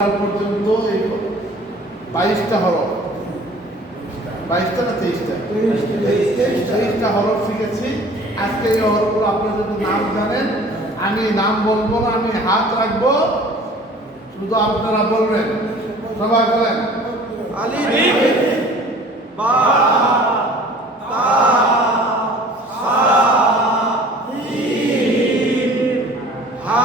পর্যন্ত এই 22টা হরফ, 22টা না 23টা হরফ শিখেছি। আজকে এই হরফগুলো আপনারা যদি নাম জানেন, আমি নাম বলবো না, আমি হাত রাখবো, শুধু আপনারা বলবেন। সবাই বলেন আলিফ বা তা সা জিম হা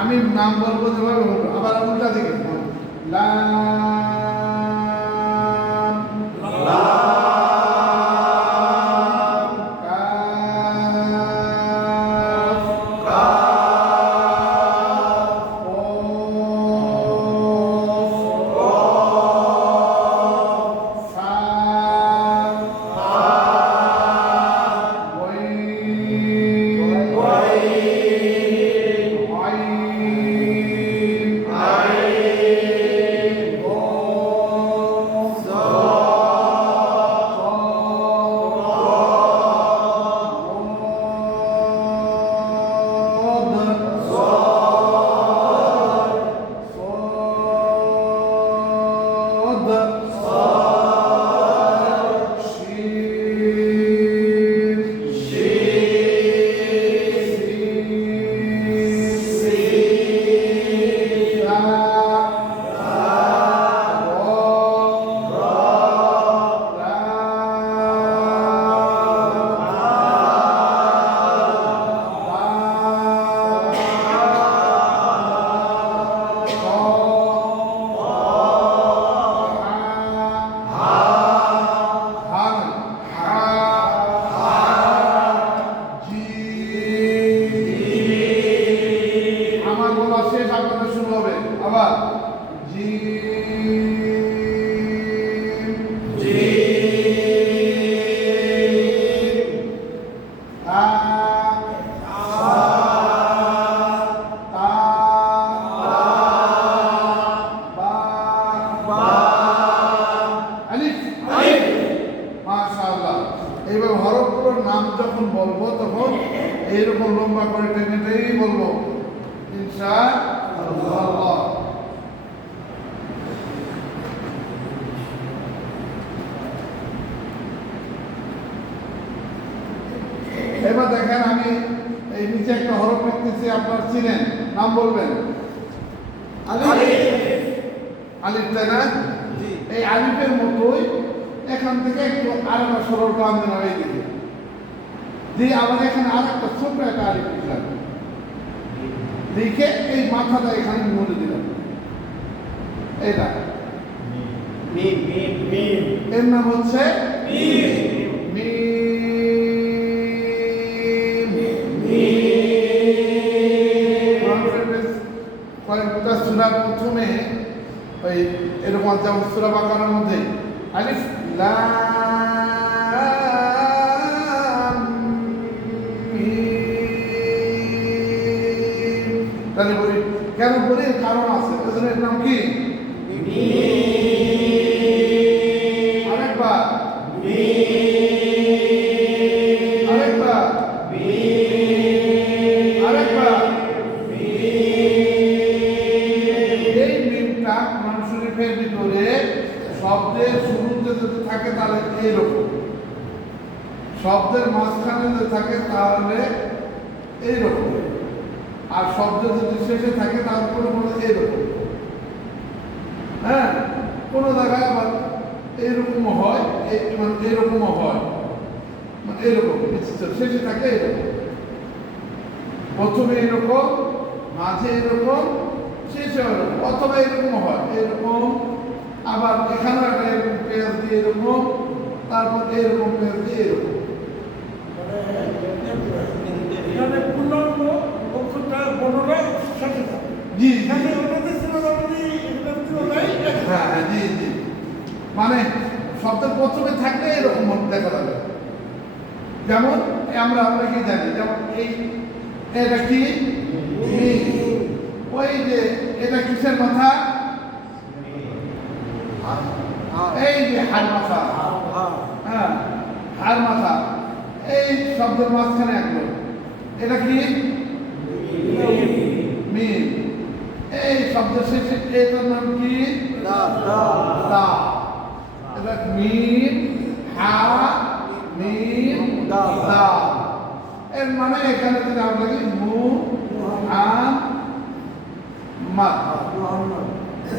আমি নাম বলবো, যেভাবে বলবো, আবার উল্টা দিকে আবার এইভাবে হরফগুলোর নাম যখন বলবো তখন এইরকম লম্বা করে টেনেই বলবো ইনশাআল্লাহ। এবার দেখেন, আমি এই নিচে একটা হরফ লিখতেছি, আপনার চিনেন, নাম বলবেন আলিফ, তাই না? এই আলিফের মতোই এখান থেকে একটু আরেকটা সরল টান দিলাম এই দিকে দিয়ে, আবার এখানে আর একটা ছোট একটা আলিফ লিখলাম, লিখে এই মাথাটা এখানে মুড়ে দিলাম। এটা এর নাম হচ্ছে কয়েকটা সূরার প্রথমে ওই এরকম যেমন সূরা বাকারার মধ্যে আলিফ লাম মিম, তাহলে বলি কেন বলি, কারণ আছে, এজন্য এর নাম কি? আরেকবার আরেকবার আরেকবার এই মিমটা কোরআন শরীফের ভিতরে শব্দের শুরুতে যদি থাকে তাহলে এইরকম, শব্দের মাঝখানে যদি থাকে তাহলে এইরকম, আর শব্দ যদি শেষে থাকে তাহলে কোনো এইরকম। হ্যাঁ, কোনো জায়গায় আবার এইরকমও হয়, মানে এইরকমও হয়, মানে এরকম শেষে থাকে এরকম, প্রথমে এরকম মাঝে এরকম শেষে এরকম, অথবা এরকম হয় এরকম, আবার এখানেও একটা এরকম পেঁয়াজ দিয়ে এরকম, তারপর এরকম পেঁয়াজ দিয়ে এরকম। এখানে পূর্ণাঙ্গ অক্ষরটা বড়রা সাথে থাকে। জি এখানে ওটাতে ছিল না মানে এটার তুলনায় হ্যাঁ হ্যাঁ, জি জি, মানে শব্দের প্রথমে থাকলে এরকম দেখা যাবে। যেমন আমরা কি জানি, যেমন এই এটা কি মিম। ওই যে এটা কিসের মাথা, এই যে হার মাথা, হ্যাঁ হার মাথা, এই শব্দের মাঝখানে একলো, এটা কি মিম। এই শব্দের শেষে এটার নাম কি দা। এটা মিম হা মিম দা। এর মানে এখানে যদি আমরা কি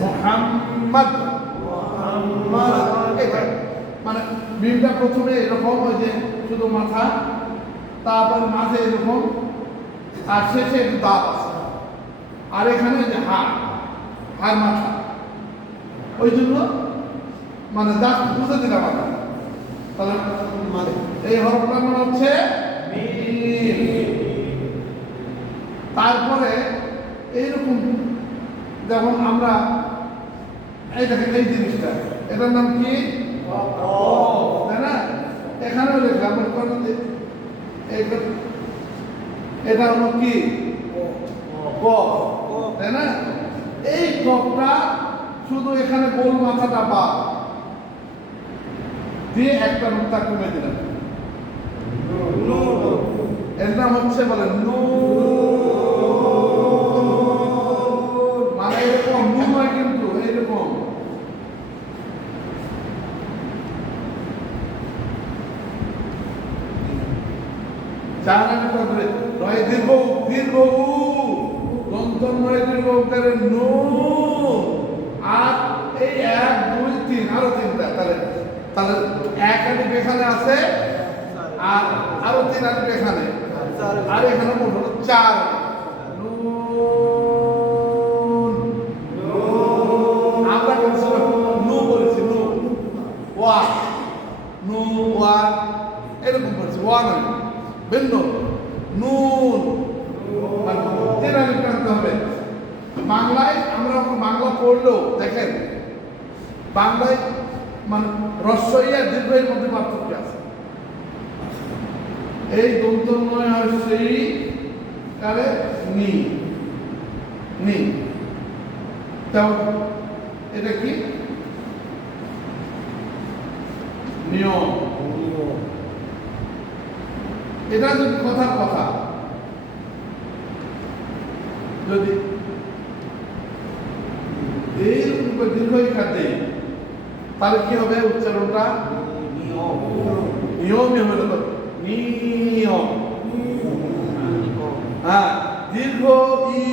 মুহাম্মদ, এটা মানে মিমটা প্রথমে এরকম, ওই যে শুধু মাথা, তারপর মাঝে এরকম, আর শেষে একটু দাঁত আছে, আর এখানে যে হার মাথা, ওই জন্য মানে দাঁত বুঝে দিলাম আমরা। তাহলে এই হরফটার নাম হচ্ছে মিম। তারপরে এইরকম, যেমন আমরা এই দেখেন এই জিনিসটা, এটার নাম কি তাই না, এখানেও লিখলাম এটা হলো কি ক, তাই না। এই কটা শুধু এখানে গোল মাথাটা বাদ দিয়ে একটা নুক্তা কমে দিলাম, এর নাম হচ্ছে বলে মানে এরকম নু নয় কিন্তু এইরকম। নয় দীর্ঘ দীর্ঘ দন্তন নয় দীর্ঘ উকারে নু, আর এই 1 2 3 আরো তিনটা, তাহলে তাহলে 1 আলিফ এখানে আছে, আর আরো 3 আলিফ এখানে, আর এখানে মোট হলো 4। আমরা বলছিলাম নু, বলেছি নু ওয়া, নু ওয়া এরকম বলছি, ওয়া নয় ভিন্ন, নুন তিন আলিফ টানতে হবে। বাংলায় আমরা বাংলা পড়লেও দেখেন, বাংলায় মানে রস্বই আর দীর্ঘের মধ্যে পার্থক্য আছে। এই দন্তন্বয় হয় সেই কারে নি নি, এটা কি নিয়ম। এটা যদি কথার কথা, যদি এইরকম করে দীর্ঘইকার দেই, তাহলে কি হবে উচ্চারণটা নিয়মই হয়ে গেল, নিয়ম। হ্যাঁ দীর্ঘ ই,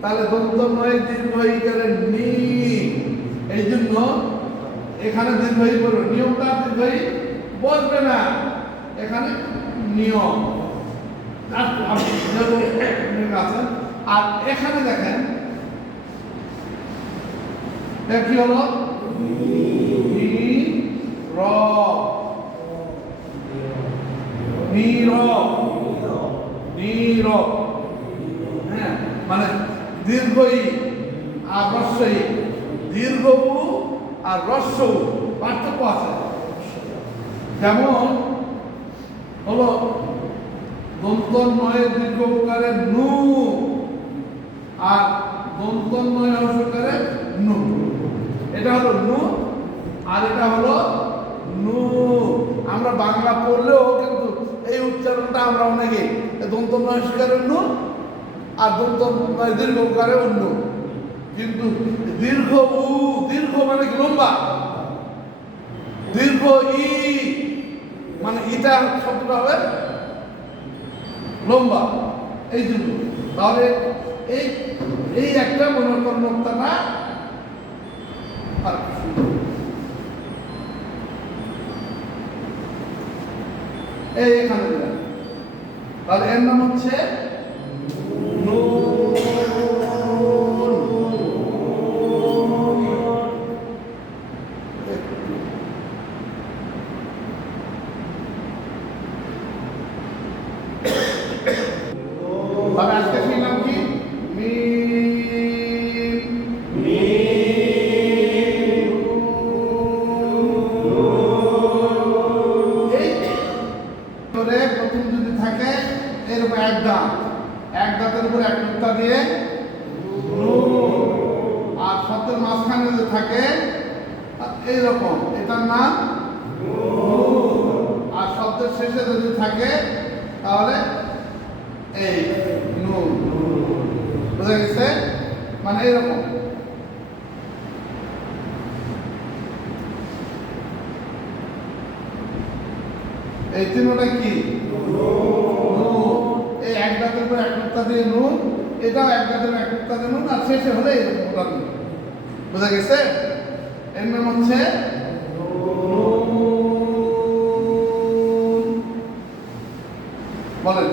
তাহলে দন্ত নয় দীর্ঘ ইকারে নি, এই জন্য এখানে দীর্ঘ ই বলবে, নিয়মটা দীর্ঘ ই বলবে না, এখানে নিয়ম আছে। আর এখানে দেখেন কি হলো হ্যাঁ, মানে দীর্ঘ ই আর হ্রস্ব ই, দীর্ঘ উ আর হ্রস্ব উ পার্থক্য আছে। যেমন হলো দন্তন্বয়ে দীর্ঘ উকারে নু, আর দন্তন্বয়ে হর্ষকারে নু, এটা হলো নু আর এটা হলো নু। আমরা বাংলা পড়লেও কিন্তু এই উচ্চারণটা আমরা অনেকে দন্তন্বয় হর্ষকারে নু আর দন্তন্বয় দীর্ঘ উকারে নু, কিন্তু দীর্ঘ উ, দীর্ঘ মানে কি লম্বা, দীর্ঘ ই মানে ইটা শব্দটা হবে লম্বা, এই জন্য। তাহলে এই এই একটা মনে করেন নোক্তাটা এই এখানে দিলাম, তাহলে এর নাম হচ্ছে নূন। শব্দের মাঝখানে যে থাকে এইরকম, এটার নাম আর শব্দের শেষে যদি থাকে তাহলে এই নুন। বুঝা গেছে? মানে এইরকম। এই তিনটা কি? এই এক দাঁতের উপর এক টুকটা দিয়ে নুন, এটাও এক দাঁতের এক টুকটা দিয়ে নুন, আর শেষে হলে এরকম ওটা নুন। বুঝা গেছে? এর নাম হচ্ছে বলে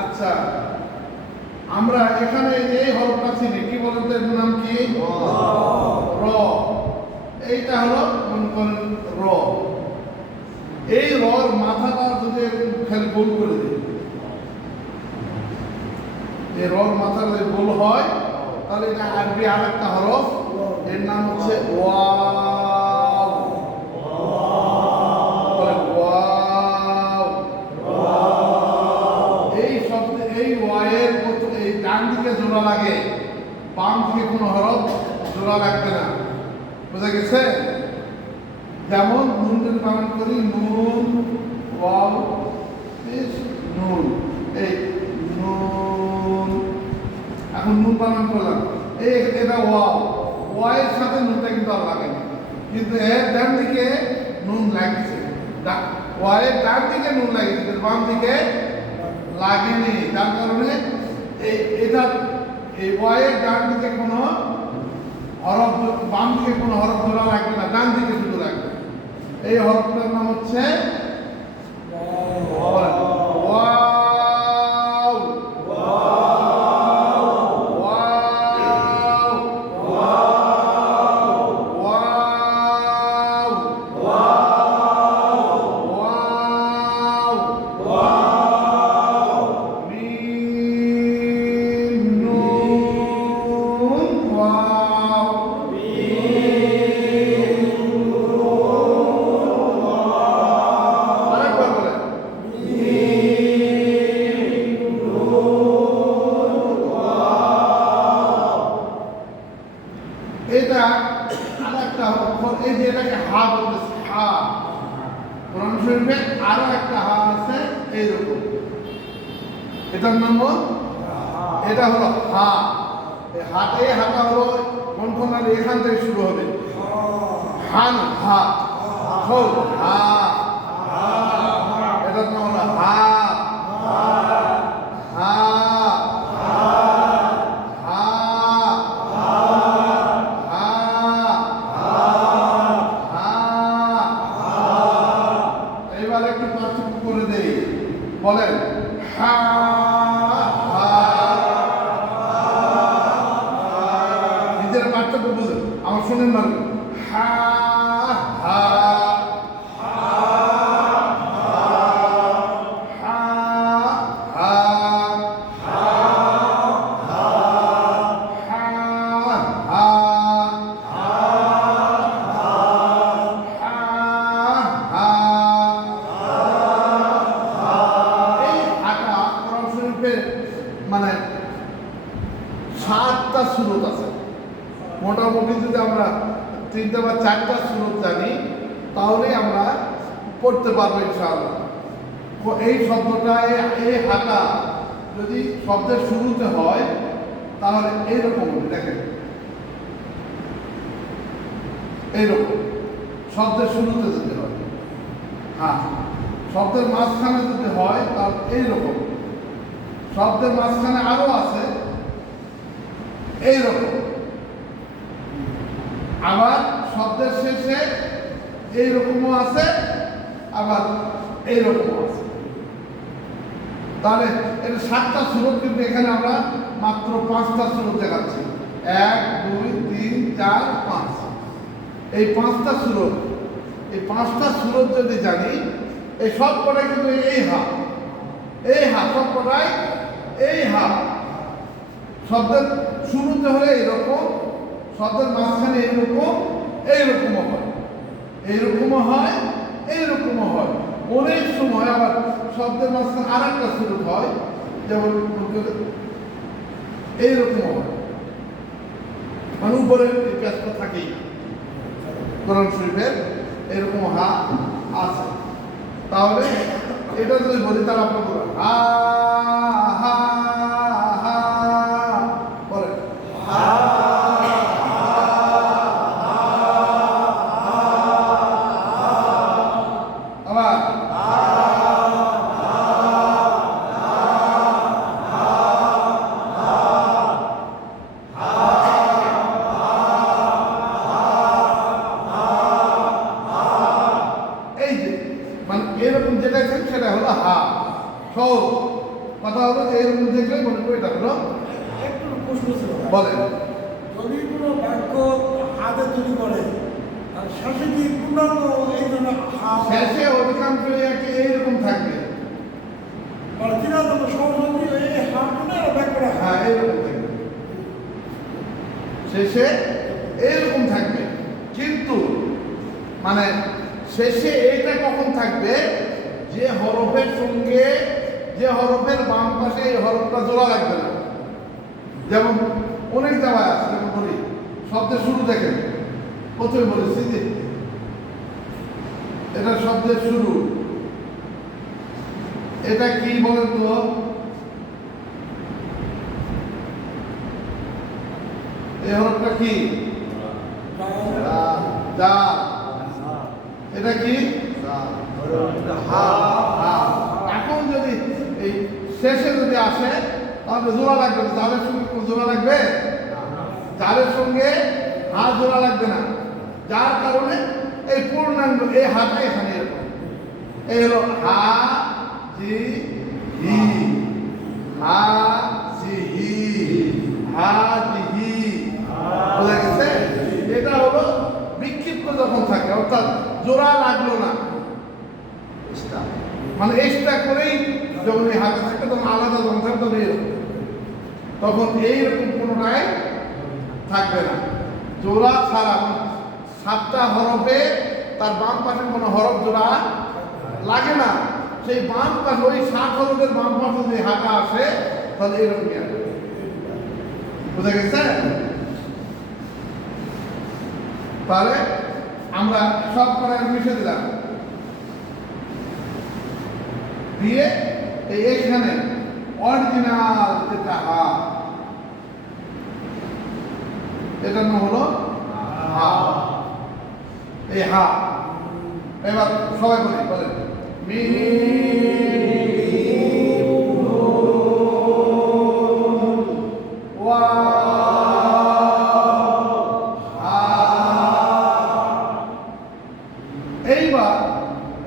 আচ্ছা, আমরা এখানে এই হরফটা চিনি, কি বলেন তো এর নাম কি? র। এইটা হলো মনে করেন র। এই রর মাথাটা যদি খালি গোল করে দিই, এই রর মাথাটা যদি গোল হয় তাহলে এটা আরবি আর একটা হরফ, এর নাম হচ্ছে ওয়াও। বলেন ওয়াও। এই শব্দে এই ওয়ায়ের এই ডান দিকে জোড়া লাগে, বাম দিকে কোনো হরফ জোড়া লাগবে না। বুঝা গেছে? যেমন নুন যদি বানান করি, নুন ওয়াও নুন, এই নুন। এখন নুন বানান করলাম, এই এটা ওয়াও, ওয়াইয়ের সাথে নুনটা কিন্তু আর লাগে না, কিন্তু এর ডান দিকে নুন লাগছে। ওয়াইয়ের ডান দিকে নুন লাগছে, বাম দিকে লাগেনি। তার কারণে এটা এই ওয়াইয়ের ডান দিকে কোনো হরফ, বাম দিকে কোনো হরফ জোড়া লাগবে না, ডান দিকে শুধু লাগবে। এই হরফটার নাম হচ্ছে ওয়াও। এটা আর একটা অক্ষর, এই যে এটাকে হা বলতেছে, হা। কোরআন শরীফে আরো একটা হা আছে এইরকম, এটার নাম এটা হলো হা। এই হাটা হলো কণ্ঠনালী, এখান থেকে শুরু হবে। হান হা, হা, এটার নাম হলো হা। হা বলেন হা। নিজের পার্থক্য বুঝেন, আমার শুনেন না। হা হা মানে 7টা সুরত আছে মোটামুটি। যদি আমরা 3টা বা 4টা সুরত জানি তাহলে আমরা পড়তে পারবো ইনশাআল্লাহ। এই শব্দটা এই হাঁটা যদি শব্দের শুরুতে হয় তাহলে এইরকম হবে, দেখেন এইরকম শব্দের শুরুতে যদি হয়। হ্যাঁ, শব্দের মাঝখানে যদি হয় তাহলে এইরকম। শব্দের মাঝখানে আরো আছে এইরকম, আবার শব্দের শেষে এইরকমও আছে, আবার এইরকমও আছে। তাহলে এটা 7টা সুরত, কিন্তু এখানে আমরা মাত্র 5টা সুরত দেখাচ্ছি। 1 2 3 4 5, এই 5টা সুরত। এই 5টা সুরত যদি জানি, এই সব কটাই কিন্তু এই হা, এই হা সব কটাই এই হা। শব্দের শুরুতে হলে এইরকম, শব্দের মাঝখানে এইরকম, এইরকমও হয়, এইরকমও হয়, এইরকমও হয়। অনেক সময় আবার শব্দের মাঝখানে আর একটা সুরত হয়, যেমন এইরকম হয়, মানে উপরে এই পেঁচটা থাকেই না। কোরআন শরীফের এরকম হা আছে। তাহলে এটা যদি বলি তাহলে আপনার বলবেন হা হা হা, বলেন আবার এই যে মানে এরকম যেটা দেখেন সেটা হলো হা। সহজ কথা হলো যে এরকম দেখলে মনে করি এটা হলো। একটু প্রশ্ন ছিল বলেন যদি কোনো বাক্য হাতে তৈরি করে আর শেষে কি পূর্ণাঙ্গ এই জন্য শেষে অধিকাংশ একে এইরকম থাকবে। মানে কিনা জন্য সহযোগী এই হাতটা বাক্যটা হ্যাঁ এইরকম থাকবে, শেষে এইরকম থাকবে। কিন্তু মানে শেষে এইটা কখন থাকবে, যে হরফের সঙ্গে যে হরফের বাম পাশে এই হরফটা জোড়া লাগবে না। যেমন অনেক জায়গায় আছে, যেমন বলি শব্দের শুরু দেখেন, প্রথমে বলেছি যে এটা শব্দের শুরু, এটা কি বলেন তো? এই হরফটা কি? দা। এটা কি? হা। এখন যদি এই শেষে যদি আসে তাহলে জোড়া লাগবে, জালের সঙ্গে কোন জোড়া লাগবে? জালের সঙ্গে হা জোড়া লাগবে না, যার কারণে এই পূর্ণাঙ্গ এই হাটা এখানে এরকম। এই হলো হা জি হি, হা জি হি, হা জি হি। বোঝা গেছে? এটা হলো বিক্ষিপ্ত যখন থাকে, অর্থাৎ জোড়া লাগলো না, মানে এক্সট্রা করেই যখন এই হাতে থাকে তখন আলাদা যখন থাকে তখন এইরকম, তখন এইরকম কোনোটাই থাকবে না, জোড়া ছাড়া। সাতটা হরফে তার বাম পাশে কোনো হরফ জোড়া লাগে না, সেই বাম পাশে ওই 7 হরফের বাম পাশে যদি হাঁটা আসে তাহলে এরকমই আসবে। বুঝা গেছে? তাহলে আমরা সব করে মিশে দিলাম, দিয়ে এইখানে অরিজিনাল যেটা হা, এটার নাম হলো হা। এই হা এবার সবাই বলি, বলেন এইবার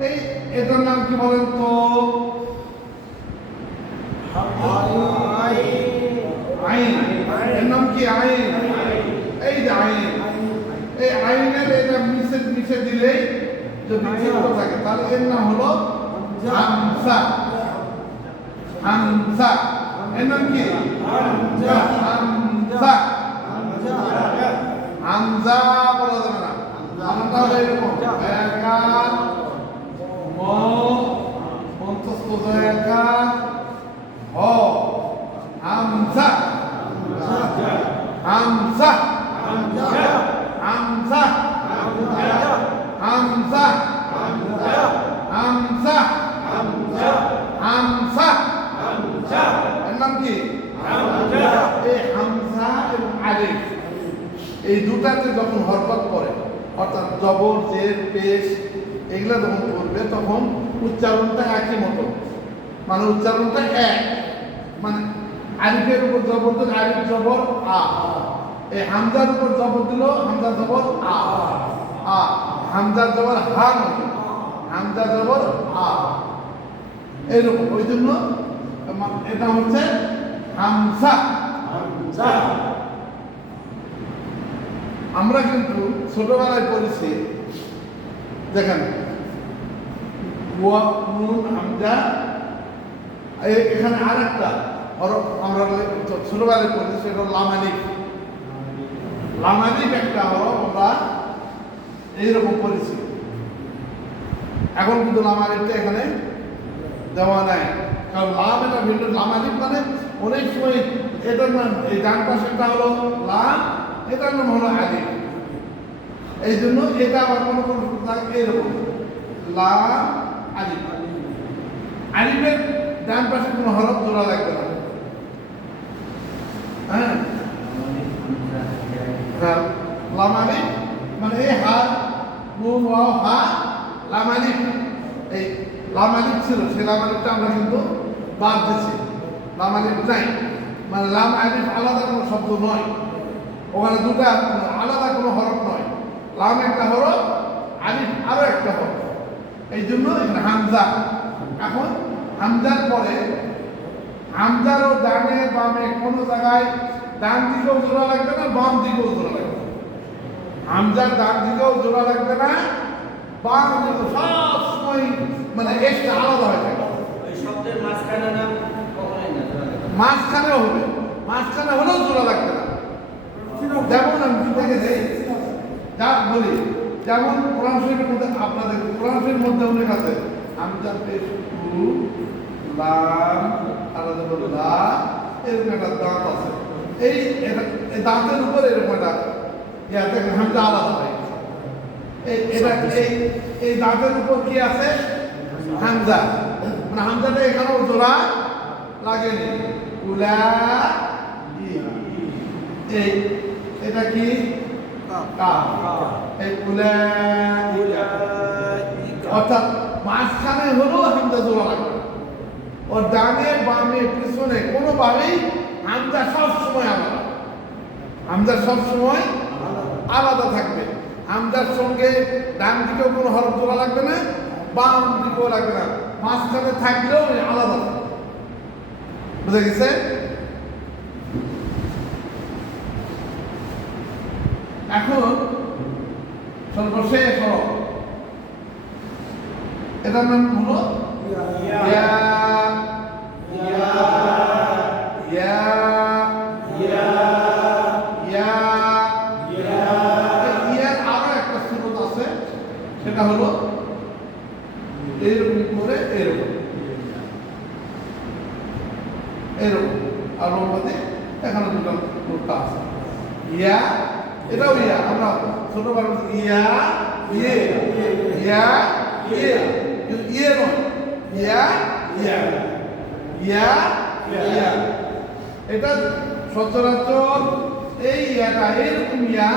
এই এটার নাম কি বলেন তো? আইন। এর নাম কি? আইন। এই যে আইন, এই আইনের এটা মিশে দিলেই যদি বিক্ষিপ্ত থাকে তাহলে এর নাম হলো হামজা। হামজা এর নাম কি? হামজা। হামজা বলা যাবে না, বানানটা হলো এরকম একা ম মন্তস্থ একা হ, হামজা হামজা হামজা হামজা হামজা হামজা। এর নাম কি? এই হামজা এবং আলিফ এই দুটাতে যখন হরকত করে, অর্থাৎ জবর জের পেশ এগুলা যখন করবে তখন উচ্চারণটা একই মতো, মানে উচ্চারণটা এক, মানে আলিফের উপর জবর দিল আলিফ জবর আ, এই হামজার উপর জবর দিল হামজা জবর আ, আ হামজার জবর হা নয়, হামজা জবর আ, এইরকম। ওই জন্য এটা হচ্ছে হামজা। আমরা কিন্তু ছোটবেলায় পড়েছি, দেখেন ওয়া নুন হামজা, এখানে আরেকটা হরফ আমরা ছোটবেলায় পড়েছি, সেটা লামানিক। লামানিক একটা হরফ আমরা এইরকম পড়েছি, এখন কিন্তু লামানিকটা এখানে দেওয়া নাই। কারণ লাম এটা ভিন্ন, লাম আলিফ মানে অনেক সময় এটার নাম, এই ডান পাশেরটা হলো লাম, এটার নাম হলো আলিফ। এই জন্য এটা আবার কোনো কোনো এরকম লাম আলিফ। আলিফের ডান পাশে কোনো হরফ জোড়া লাগবে না। হ্যাঁ, হ্যাঁ, লাম আলিফ মানে এই হা নুন ওয়াও হা লাম আলিফ। এই লাম আলিফ ছিল, সেই লাম আলিফটা আমরা কিন্তু বাদ দিয়েছি। লাম আলিফ নাই, মানে লাম আলিফ আলাদা কোনো শব্দ নয়, ওখানে দুটা আলাদা কোনো হরফ নয়। লাম একটা হরফ, আলিফ আরো একটা হরফ। এই জন্য এখানে হামজা। এখন হামজার পরে হামজারও ডানে বামে কোনো জায়গায় ডান দিকেও জোড়া লাগবে না, বাম দিকেও জোড়া লাগবে না। হামজার ডান দিকেও জোড়া লাগবে না, বাম দিকে সব সময় মানে একটা আলাদা হয়ে থাকে। শব্দের মাঝখানে না কখনোই না। মাঝখানেও হবে, মাঝখানে হলেও জোড়া লাগবে না। যেমন আমি দেখে দেই, যা বলি, যেমন কোরআন শরীফের মধ্যে আপনাদের কোরআন শরীফের মধ্যে অনেক আছে হামজা পেশ লাম আলাদা বলে লা, এরকম একটা দাঁত আছে। এই দাঁতের উপর এরকম একটা ইয়াতে হামজা আলাদা হয়। এটা এই দাঁতের উপর কি আছে? হামজা। মানে হামজাটা এখানেও জোড়া লাগেনি। উলা এই এটা কি কাফ। এই উলা অর্থাৎ মাঝখানে হলেও হামজা জোড়া লাগবে। ওর ডানে বামে পিছনে কোনোভাবেই হামজা সব সময় আলাদা। হামজা সব সময় আলাদা থাকবে। হামজার সঙ্গে ডান দিকেও কোনো হরফ জোড়া লাগবে না, বাম দিকেও লাগবে না, মাঝখানে থাকলেও আলাদা থাকবে। বুঝা গেছে? এখন সর্বশেষ হরফ, এটার নাম হলো ইয়া। ইয়া ইয়া ইয়া ইয়া ইয়া। ইয়ার আরো একটা সুরত আছে, সেটা হলো এরকম করে এরকম এরকম। আর মধ্যে এখানে দুটো নোটটা আছে। ইয়া, এটাও ইয়া। আমরা ছোটবেলা ইয়া ইয়ে ইয়া ইয়ে, ইয়ে নয়, ইয়া ইয়া ইয়া ইয়া। এটা সচরাচর এই ইয়াটা এরকম ইয়া,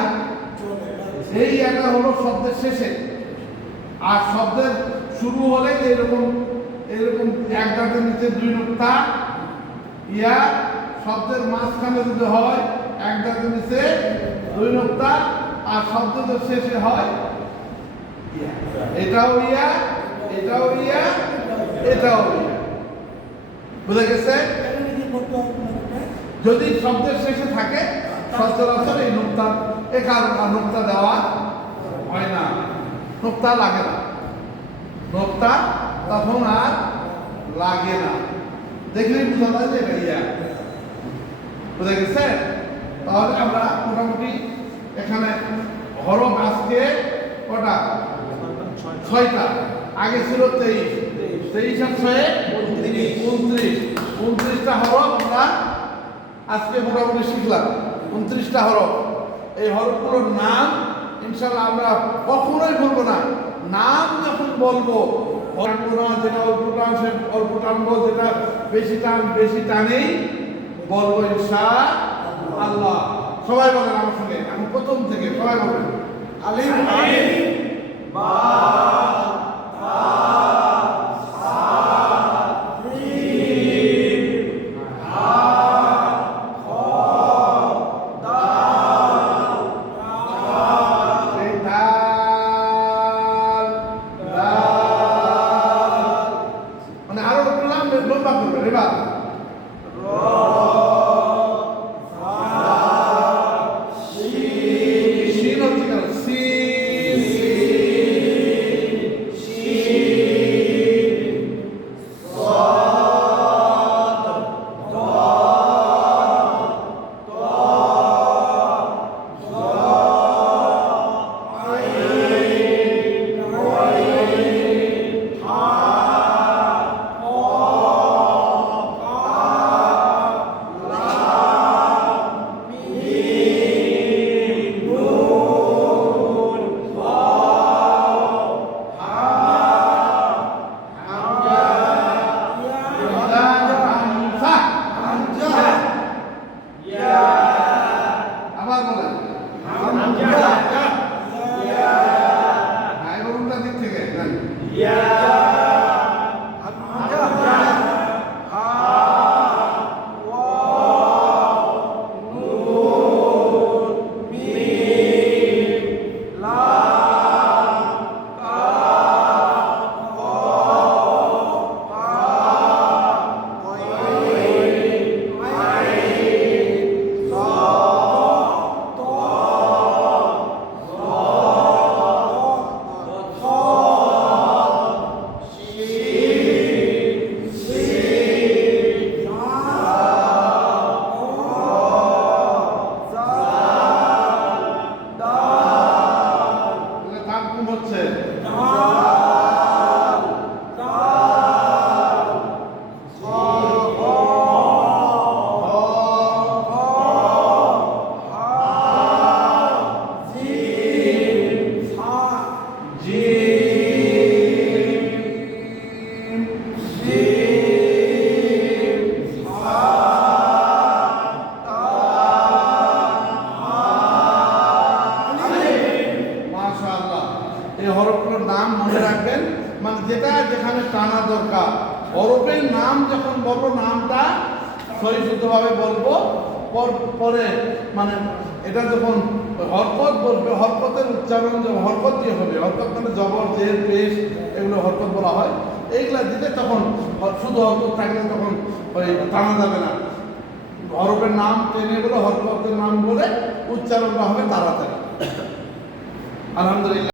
এই ইয়াটা হলো শব্দের শেষে। আর শব্দের শুরু হলে এরকম এরকম এক দাঁতের নিচে দুই নোক্তা ইয়া। শব্দের মাঝখানে যদি হয় এক দাঁতের নিচে দুই নোক্তা, আর শব্দের শেষে হয় ইয়া। এটাও ইয়া, এটাও ইয়া, এটাও ইয়া। বুঝা গেছে? যদি শব্দের শেষে থাকে সচরাচর এই নোক্তা, এ কারণ নোক্তা দেওয়া হয় না, নোক্তা লাগে না, নোক্তা তখন আর লাগে না। দেখলেই বোঝা যায় যে এটা ইয়া। বুঝা গেছে? তাহলে আমরা মোটামুটি এখানে হরফ আজকে কটা? 6টা। আগে ছিল 23, 23 আর 6 29, 29টা হরফ আমরা আজকে মোটামুটি শিখলাম। 29টা হরফ। এই হরফগুলোর নাম ইনশাআল্লাহ আমরা কখনোই বলবো না। নাম যখন বলবো যেটা অল্প টানবো, যেটা বেশি টানেই বলবো ইনশাআল্লাহ। সবাই বলেন আমার সঙ্গে, এখন প্রথম থেকে সবাই বলেন আলিফ বা তা সা জিম হা খ দাল দাল। মানে আরো একটু লম্বা করবেন এবার। এই হরফগুলোর নাম মনে রাখবেন, মানে যেটা যেখানে টানা দরকার। হরফের নাম যখন বলবো নামটা সহিষ্ণুভাবে বলবো, পরে মানে এটা যখন হরকত বলবে, হরকতের উচ্চারণ যখন হরকত দিয়ে হবে, হরকত মানে জবর জের পেশ এগুলো হরকত বলা হয়, এইগুলা দিলে তখন শুধু হরকত থাকলে তখন ওই টানা যাবে না। হরফের নাম টেনে বলে হরকতের নাম বলে উচ্চারণটা হবে তাড়াতাড়ি। আলহামদুলিল্লাহ।